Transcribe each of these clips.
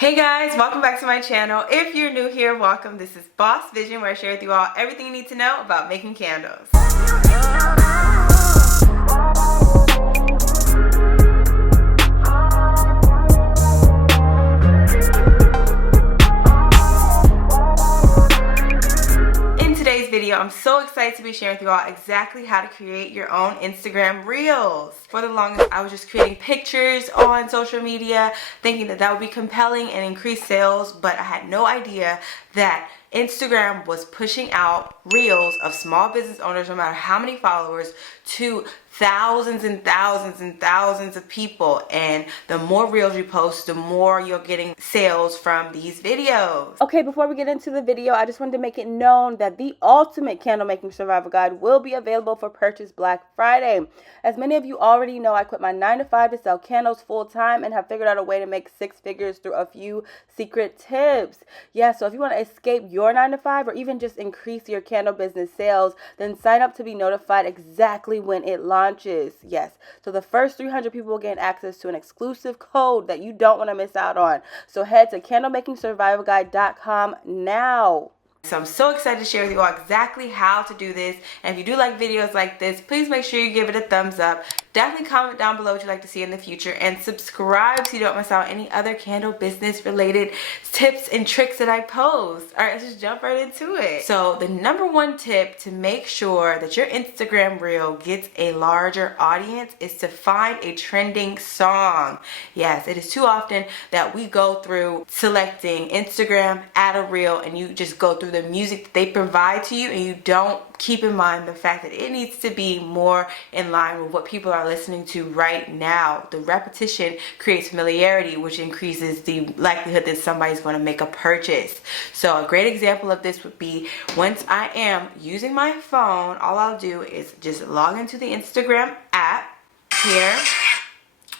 Hey guys, welcome back to my channel. If you're new here, welcome. This is Boss Vision, where I share with you all everything you need to know about making candles. I'm so excited to be sharing with you all exactly how to create your own Instagram Reels. For the longest, I was just creating pictures on social media, thinking that that would be compelling and increase sales, but I had no idea that Instagram was pushing out Reels of small business owners, no matter how many followers, to thousands and thousands and thousands of people. And the more Reels you post, the more you're getting sales from these videos. Okay, before we get into the video, I just wanted to make it known that the ultimate candle making survival guide will be available for purchase Black Friday. As many of you already know, I quit my 9-to-5 to sell candles full time and have figured out a way to make six figures through a few secret tips. Yeah, so if you want to escape your 9-to-5 or even just increase your candle business sales, then sign up to be notified exactly when it launches. Yes, so the first 300 people will gain access to an exclusive code that you don't want to miss out on. So head to candlemakingsurvivalguide.com now. So I'm so excited to share with you all exactly how to do this. And if you do like videos like this, please make sure you give it a thumbs up. Definitely comment down below what you'd like to see in the future, and subscribe so you don't miss out on any other candle business related tips and tricks that I post. All right, let's just jump right into it. So the number one tip to make sure that your Instagram reel gets a larger audience is to find a trending song. Yes, it is too often that we go through selecting Instagram, add a reel, and you just go through the music that they provide to you, and you don't keep in mind the fact that it needs to be more in line with what people are listening to right now. The repetition creates familiarity, which increases the likelihood that somebody's going to make a purchase. So a great example of this would be, once I am using my phone, all I'll do is just log into the Instagram app here.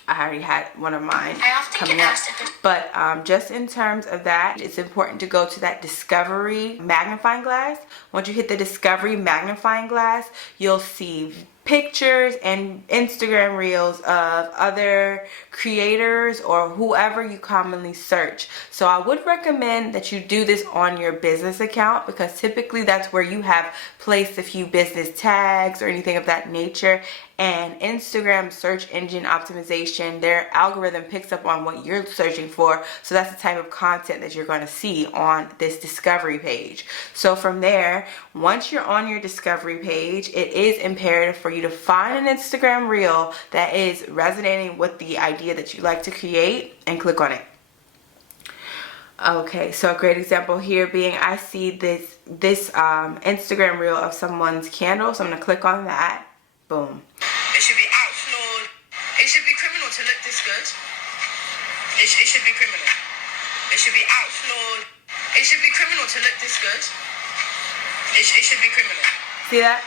I already had one of mine coming up, but just in terms of that, it's important to go to that discovery magnifying glass. Once you hit the discovery magnifying glass, you'll see pictures and Instagram reels of other creators or whoever you commonly search. So I would recommend that you do this on your business account, because typically that's where you have placed a few business tags or anything of that nature. And Instagram search engine optimization, their algorithm picks up on what you're searching for. So that's the type of content that you're going to see on this discovery page. So from there, once you're on your discovery page, it is imperative for you to find an Instagram reel that is resonating with the idea that you like to create and click on it. Okay, so a great example here being, I see this Instagram reel of someone's candle, so I'm going to click on that. Boom. It should be outlawed. It should be criminal to look this good. It should be criminal. It should be outlawed. It should be criminal to look this good. It should be criminal. See that?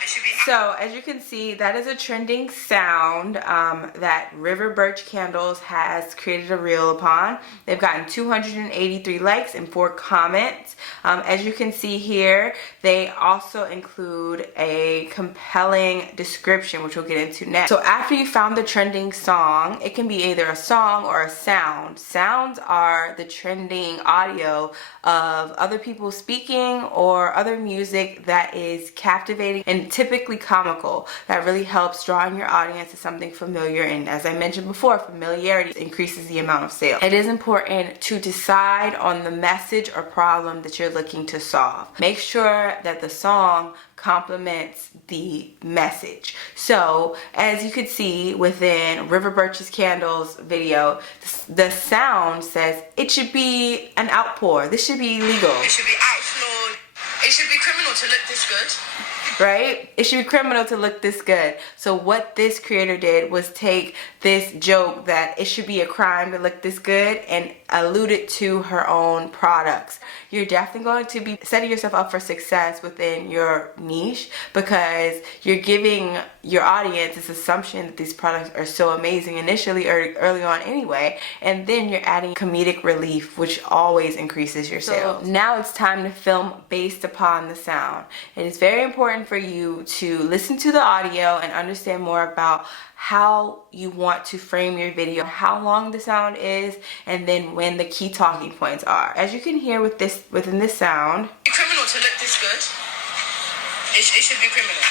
So as you can see, that is a trending sound that River Birch Candles has created a reel upon. They've gotten 283 likes and 4 comments. As you can see here, they also include a compelling description, which we'll get into next. So after you found the trending song, it can be either a song or a sound. Sounds are the trending audio of other people speaking or other music that is captivating and typically comical. That really helps drawing your audience to something familiar, and as I mentioned before, familiarity increases the amount of sales. It is important to decide on the message or problem that you're looking to solve. Make sure that the song complements the message. So as you could see within River Birch's Candles video, the sound says it should be an outpour. This should be illegal. It should be outlawed. It should be criminal to look this good. Right? It should be criminal to look this good. So what this creator did was take this joke that it should be a crime to look this good and allude it to her own products. You're definitely going to be setting yourself up for success within your niche, because you're giving your audience this assumption that these products are so amazing initially or early on anyway, and then you're adding comedic relief, which always increases your sales. So now it's time to film based upon the sound. It is very important for you to listen to the audio and understand more about how you want to frame your video, how long the sound is, and then when the key talking points are. As you can hear within this sound, criminal to look this good. It should be criminal.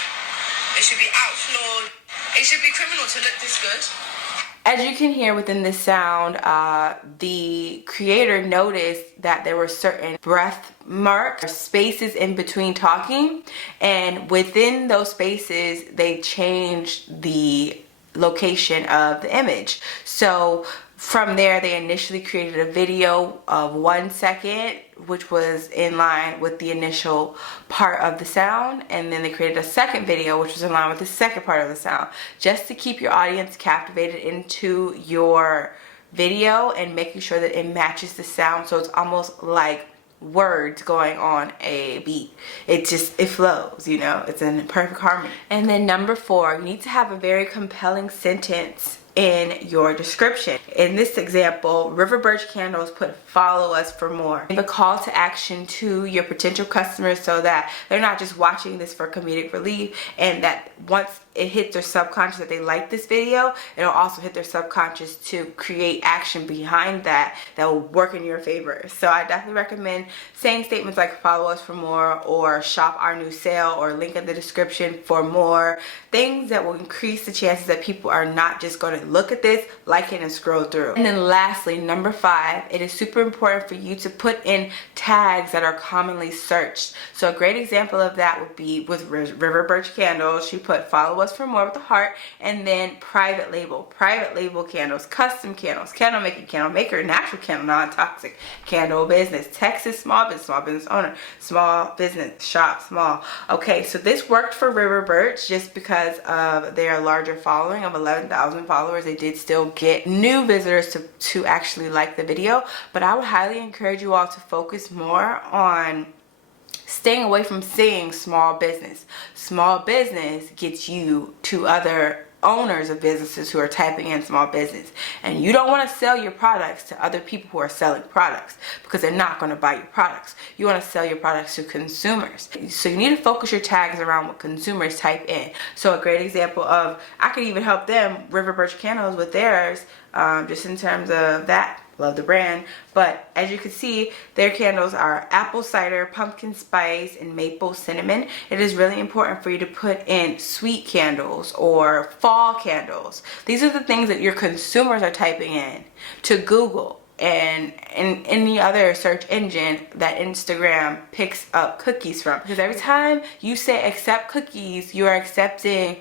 It should be outlawed. It should be criminal to look this good. as you can hear within this sound, the creator noticed that there were certain breath marks, spaces in between talking, and within those spaces they changed the location of the image. So from there, they initially created a video of 1 second, which was in line with the initial part of the sound, and then they created a second video which was in line with the second part of the sound, just to keep your audience captivated into your video and making sure that it matches the sound, so it's almost like words going on a beat. It flows, you know, it's in perfect harmony. And then number 4, you need to have a very compelling sentence in your description. In this example, River Birch Candles put "follow us for more." Give a call to action to your potential customers so that they're not just watching this for comedic relief, and that once it hits their subconscious that they like this video, it'll also hit their subconscious to create action behind that will work in your favor. So I definitely recommend saying statements like "follow us for more," or "shop our new sale," or "link in the description for more," things that will increase the chances that people are not just going to look at this, like it, and scroll through. And then lastly, number 5, it is super important for you to put in tags that are commonly searched. So a great example of that would be with River Birch Candles. She put "follow us for more" with a heart, and then private label candles, custom candles, candle maker, natural candle, non-toxic candle business, Texas small business owner, small business shop, small. Okay, so this worked for River Birch just because of their larger following of 11,000 followers. They did still get new visitors to actually like the video, but I would highly encourage you all to focus more on staying away from saying small business. Small business gets you to other owners of businesses who are typing in small business, and you don't want to sell your products to other people who are selling products, because they're not going to buy your products. You want to sell your products to consumers, so you need to focus your tags around what consumers type in. So a great example of, I could even help them, River Birch Candles, with theirs, just in terms of that. Love the brand, but as you can see, their candles are apple cider, pumpkin spice, and maple cinnamon. It is really important for you to put in sweet candles or fall candles. These are the things that your consumers are typing in to Google and any other search engine that Instagram picks up cookies from, because every time you say accept cookies, you are accepting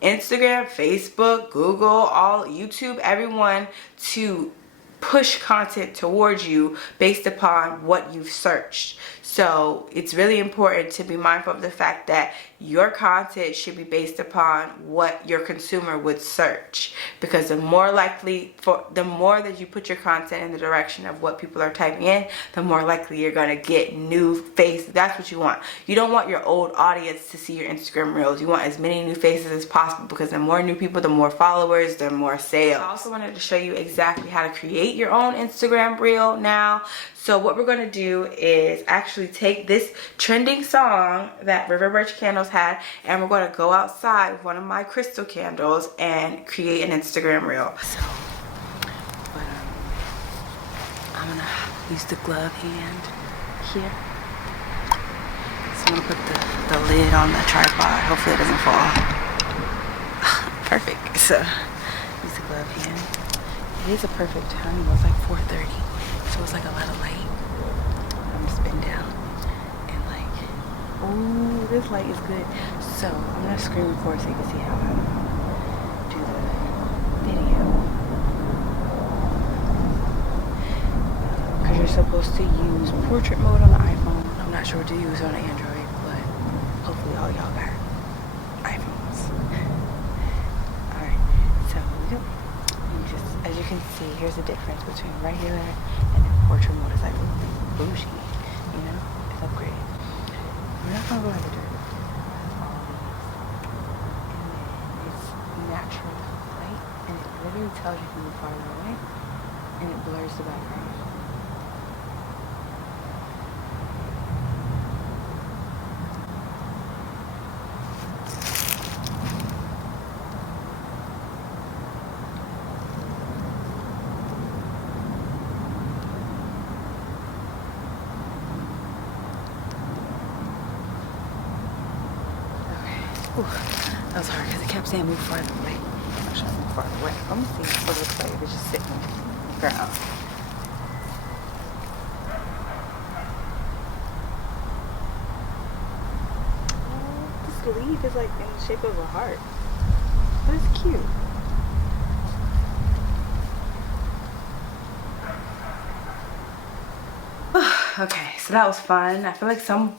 Instagram, Facebook, Google, all YouTube, everyone to push content towards you based upon what you've searched. So it's really important to be mindful of the fact that your content should be based upon what your consumer would search, because the more that you put your content in the direction of what people are typing in, the more likely you're going to get new faces. That's what you want. You don't want your old audience to see your Instagram reels. You want as many new faces as possible, because the more new people, the more followers, the more sales. I also wanted to show you exactly how to create your own Instagram reel now. So what we're going to do is actually take this trending song that River Birch Candles had, and we're going to go outside with one of my crystal candles and create an Instagram reel. So, I'm going to use the glove hand here. So I'm going to put the lid on the tripod. Hopefully it doesn't fall. Perfect. So use the glove hand. It is a perfect time. It was like 4:30. So it's like a lot of light. I'm just spin down and like, oh, this light is good. So I'm gonna screen record so you can see how I do the video. Because you're supposed to use portrait mode on the iPhone. I'm not sure what to use on Android, but hopefully all y'all got iPhones. Alright, so we go. As you can see, here's the difference between regular and then portrait mode. Is like bougie, you know? It's upgraded. We're not gonna go into dirt. And it's natural light, and it literally tells you from farther away, and it blurs the background. Whew, that was hard because it kept saying move farther away. I'm trying to move farther away. Let me see what it looks like if it's just sitting on the ground. Oh, this leaf is like in the shape of a heart. But it's cute. Okay, so that was fun. I feel like some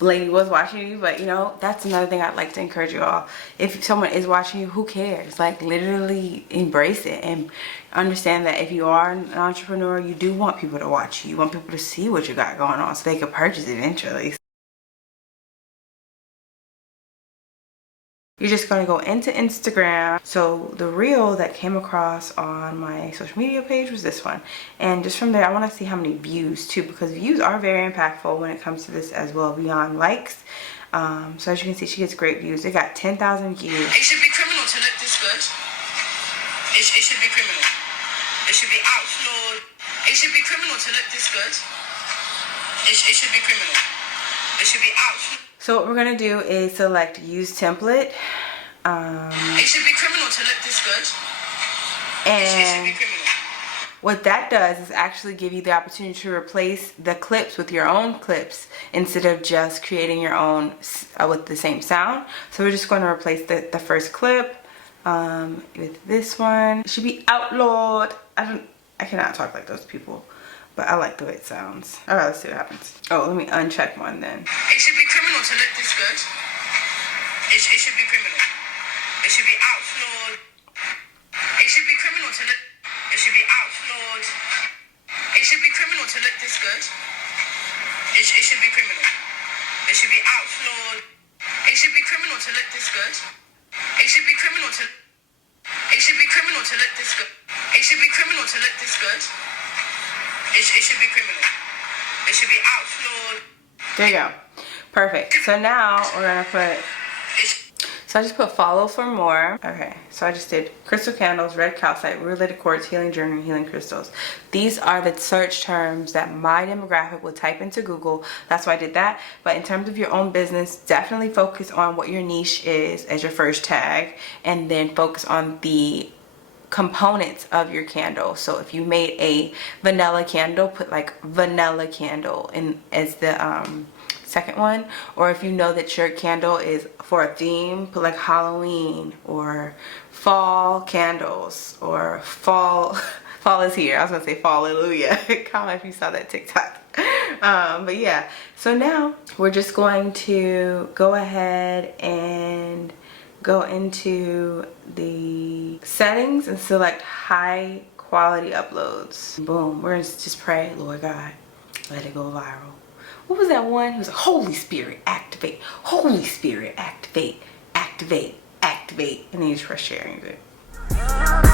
lady was watching you, but you know, that's another thing I'd like to encourage you all. If someone is watching you, who cares? Like, literally embrace it and understand that if you are an entrepreneur, you do want people to watch you. You want people to see what you got going on so they could purchase it eventually. You're just going to go into Instagram. So the reel that came across on my social media page was this one. And just from there, I want to see how many views too, because views are very impactful when it comes to this as well, beyond likes. So as you can see, she gets great views. It got 10,000 views. It should be criminal to look this good. It should be criminal. It should be outlawed. It should be criminal to look this good. It should be criminal. It should be outlawed. So what we're gonna do is select use template. It should be criminal to look this good. It should be criminal. What that does is actually give you the opportunity to replace the clips with your own clips instead of just creating your own with the same sound. So we're just going to replace the first clip with this one. It should be outlawed. I cannot talk like those people, but I like the way it sounds. All right, let's see what happens. Oh, let me uncheck one then. It should be criminal to look this good. It should be criminal. It should be outlawed. It should be criminal to look. It should be outlawed. It should be criminal to look this good. It should be criminal. It should be outlawed. It should be criminal to look this good. It should be criminal to. It should be criminal to look this good. It should be criminal to look this good. It should be criminal. It should be outlawed. There you go. Perfect. So now we're gonna put. So I just put follow for more. Okay, so I just did crystal candles, red calcite, related quartz, healing journey, healing crystals. These are the search terms that my demographic would type into Google. That's why I did that. But in terms of your own business, definitely focus on what your niche is as your first tag, and then focus on the components of your candle. So if you made a vanilla candle, put like vanilla candle in as the second one. Or if you know that your candle is for a theme, put like Halloween or fall candles or fall is here. I was gonna say fall, hallelujah. Comment if you saw that TikTok. But yeah, so now we're just going to go ahead and go into the settings and select high quality uploads. Boom. We're gonna just pray, Lord God, let it go viral. What was that one? It was like, Holy Spirit, activate. Holy Spirit, activate, activate, activate. And then you just press share and you're good.